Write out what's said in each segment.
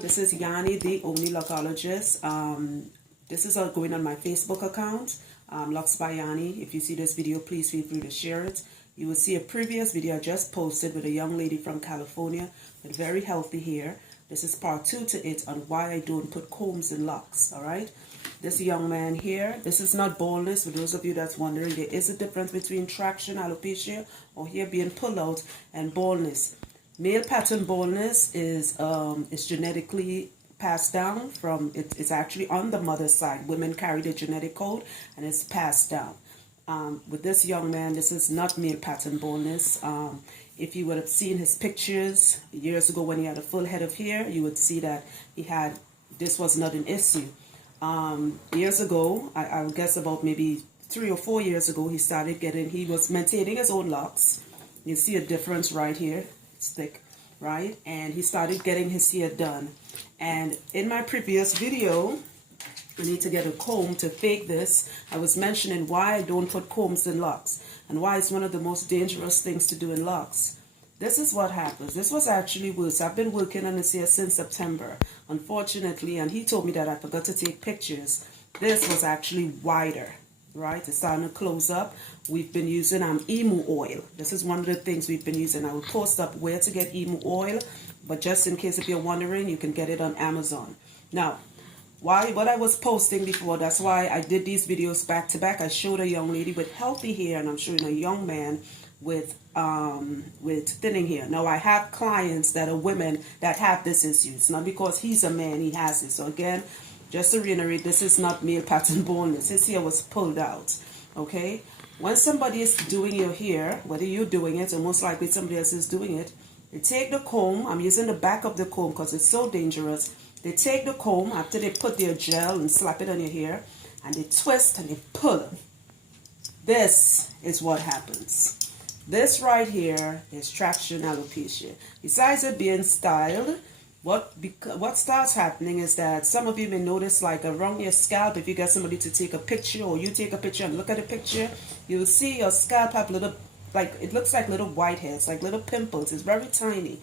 This is Yanni, the only lochologist. This is going on my Facebook account, Locs by Yanni. If you see this video, please feel free to share it. You will see a previous video I just posted with a young lady from California with very healthy hair. This is part 2 to it on why I don't put combs in locks, all right? This young man here, this is not baldness. For those of you that's wondering, there is a difference between traction alopecia or hair being pulled out and baldness. Male pattern baldness is genetically passed down from, it's actually on the mother's side. Women carry the genetic code and it's passed down. With this young man, this is not male pattern baldness. If you would have seen his pictures years ago when he had a full head of hair, you would see that this was not an issue. Years ago, I would guess about maybe 3 or 4 years ago, he was maintaining his own locks. You see a difference right here. It's thick, right? And he started getting his hair done. And in my previous video, I need to get a comb to fake this. I was mentioning why I don't put combs in locks and why it's one of the most dangerous things to do in locks. This is what happens. This was actually worse. I've been working on this hair since September, unfortunately, and he told me that I forgot to take pictures. This was actually wider, right? It's starting to close up. We've been using emu oil. This is one of the things we've been using. I will post up where to get emu oil, but just in case if you're wondering, you can get it on Amazon. Now, what I was posting before, that's why I did these videos back to back. I showed a young lady with healthy hair, and I'm showing a young man with thinning hair. Now, I have clients that are women that have this issue. It's not because he's a man, he has it. So again, just to reiterate, this is not male pattern baldness. His hair was pulled out, okay? When somebody is doing your hair, whether you're doing it or most likely somebody else is doing it, they take the comb. I'm using the back of the comb because it's so dangerous. They take the comb after they put their gel and slap it on your hair, and they twist and they pull. This is what happens. This right here is traction alopecia. Besides it being styled, what starts happening is that some of you may notice, like around your scalp, if you get somebody to take a picture or you take a picture and look at the picture, you'll see your scalp have little, like it looks like little whiteheads, like little pimples. It's very tiny.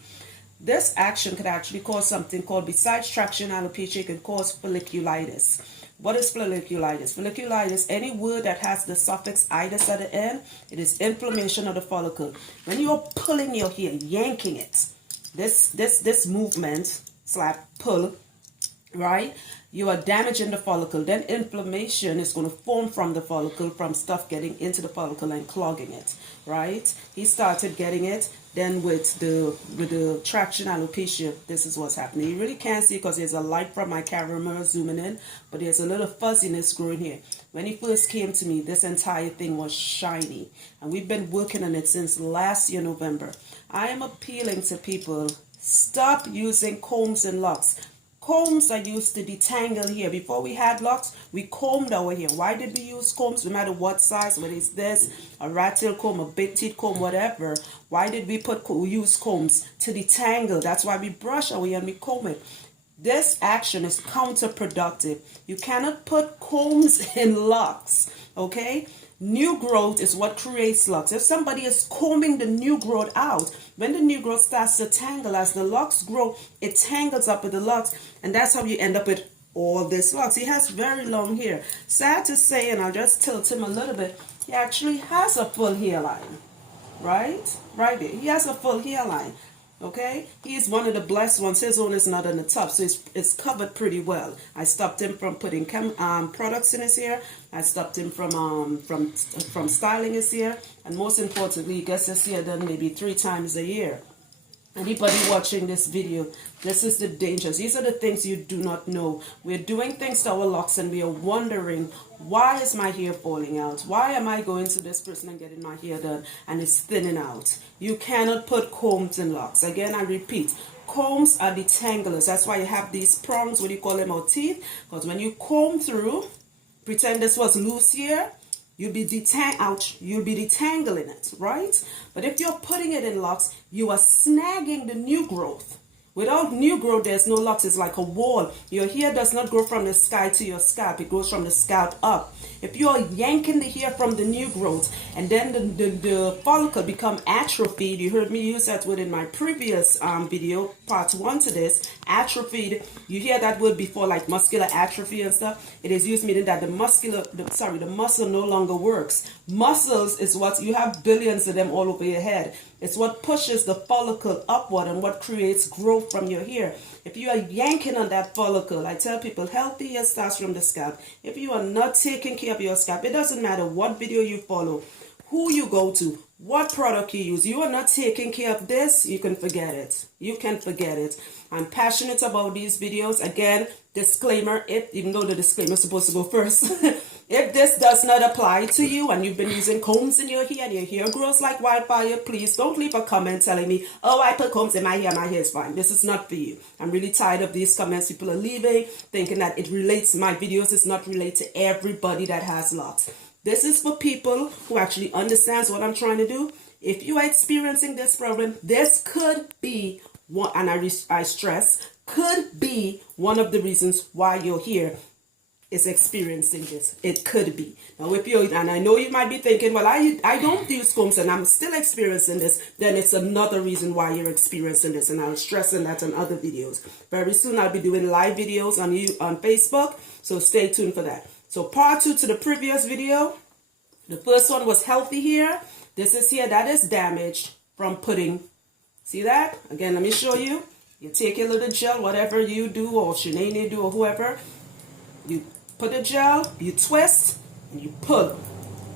This action could actually cause something called, besides traction alopecia, it can cause folliculitis. What is folliculitis? Folliculitis, any word that has the suffix itis at the end, it is inflammation of the follicle. When you're pulling your hair, yanking it, this movement, slap, pull, right? You are damaging the follicle. Then inflammation is going to form from the follicle from stuff getting into the follicle and clogging it, right? He started getting it. Then with the traction alopecia, this is what's happening. You really can't see because there's a light from my camera zooming in, but there's a little fuzziness growing here. When he first came to me, this entire thing was shiny, and we've been working on it since last year, November. I am appealing to people, stop using combs and locks. Combs are used to detangle hair. Before we had locks, we combed our hair. Why did we use combs? No matter what size, whether it's this, a rat tail comb, a big teeth comb, whatever. Why did we use combs? To detangle. That's why we brush our hair and we comb it. This action is counterproductive. You cannot put combs in locks, okay? New growth is what creates locks. If somebody is combing the new growth out, when the new growth starts to tangle, as the locks grow, it tangles up with the locks, and that's how you end up with all this locks. He has very long hair. Sad to say, and I'll just tilt him a little bit, he actually has a full hairline, right? Right there. He has a full hairline. Okay, he's one of the blessed ones. His own is not on the top, so it's covered pretty well. I stopped him from putting products in his hair. I stopped him from styling his hair, and most importantly, he gets his hair done maybe 3 times a year. Anybody watching this video, this is the dangers. These are the things you do not know. We're doing things to our locks and we are wondering, why is my hair falling out? Why am I going to this person and getting my hair done and it's thinning out? You cannot put combs in locks. Again, I repeat, combs are detanglers. That's why you have these prongs, what do you call them, or teeth? Because when you comb through, pretend this was loose hair, you'll be detangling it, right? But if you're putting it in locks, you are snagging the new growth. Without new growth, there's no locks. It's like a wall. Your hair does not grow from the sky to your scalp. It grows from the scalp up. If you are yanking the hair from the new growth and then the follicle become atrophied, you heard me use that word in my previous video, part 1 to this, atrophied. You hear that word before, like muscular atrophy and stuff. It is used meaning that the muscle no longer works. Muscles is what you have, billions of them all over your head. It's what pushes the follicle upward and what creates growth from your hair. If you are yanking on that follicle, I tell people healthy hair starts from the scalp. If you are not taking care of your scalp, it doesn't matter what video you follow, who you go to, what product you use. You are not taking care of this, you can forget it. You can forget it. I'm passionate about these videos. Again, disclaimer, even though the disclaimer is supposed to go first, if this does not apply to you and you've been using combs in your hair and your hair grows like wildfire, please don't leave a comment telling me, oh, I put combs in my hair is fine. This is not for you. I'm really tired of these comments people are leaving, thinking that it relates, my videos does not relate to everybody that has locks. This is for people who actually understands what I'm trying to do. If you are experiencing this problem, this could be one, and I stress, could be one of the reasons why your hair is experiencing this. It could be. Now, if you, and I know you might be thinking, well, I don't use combs and I'm still experiencing this, then it's another reason why you're experiencing this, and I'll stress on that in other videos. Very soon I'll be doing live videos on Facebook, so stay tuned for that. So part 2 to the previous video. The first one was healthy hair. This is hair that is damaged from putting. See that? Again, let me show you. You take your little gel, whatever you do, or Shanae do, or whoever. You put a gel, you twist, and you pull.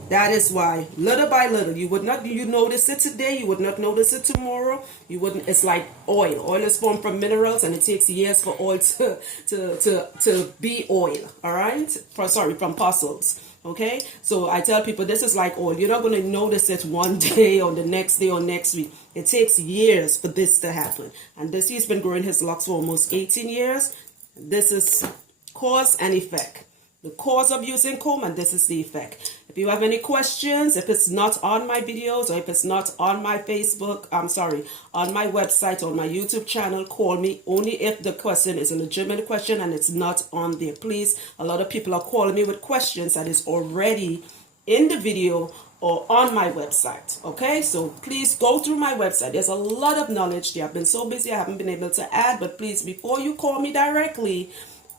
That is why, little by little, you notice it today, you would not notice it tomorrow. You wouldn't. It's like oil. Oil is formed from minerals, and it takes years for oil to be oil. All right? From fossils. Okay? So I tell people this is like oil. You're not going to notice it one day or the next day or next week. It takes years for this to happen. And this, he's been growing his locks for almost 18 years. This is cause and effect. The cause of using comb, and this is the effect. If you have any questions, if it's not on my videos or if it's not on my Facebook, on my website or my YouTube channel, call me only if the question is a legitimate question and it's not on there. Please, a lot of people are calling me with questions that is already in the video or on my website. Okay, so please go through my website. There's a lot of knowledge there. I've been so busy I haven't been able to add, but please, before you call me directly,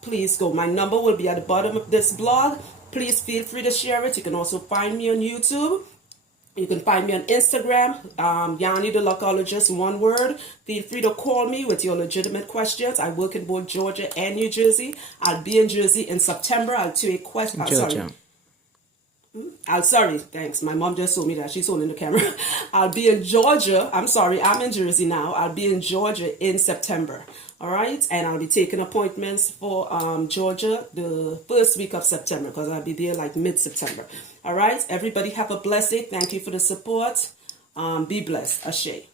please go. My number will be at the bottom of this blog. Please feel free to share it. You can also find me on YouTube. You can find me on Instagram, Yanni the Lockologist, one word. Feel free to call me with your legitimate questions. I work in both Georgia and New Jersey. I'll be in Jersey in September. I'll take a question. Thanks. My mom just told me that. She's holding the camera. I'll be in Georgia. I'm in Jersey now. I'll be in Georgia in September. All right. And I'll be taking appointments for Georgia the first week of September, because I'll be there like mid-September. All right. Everybody have a blessed day. Thank you for the support. Be blessed. Ashe.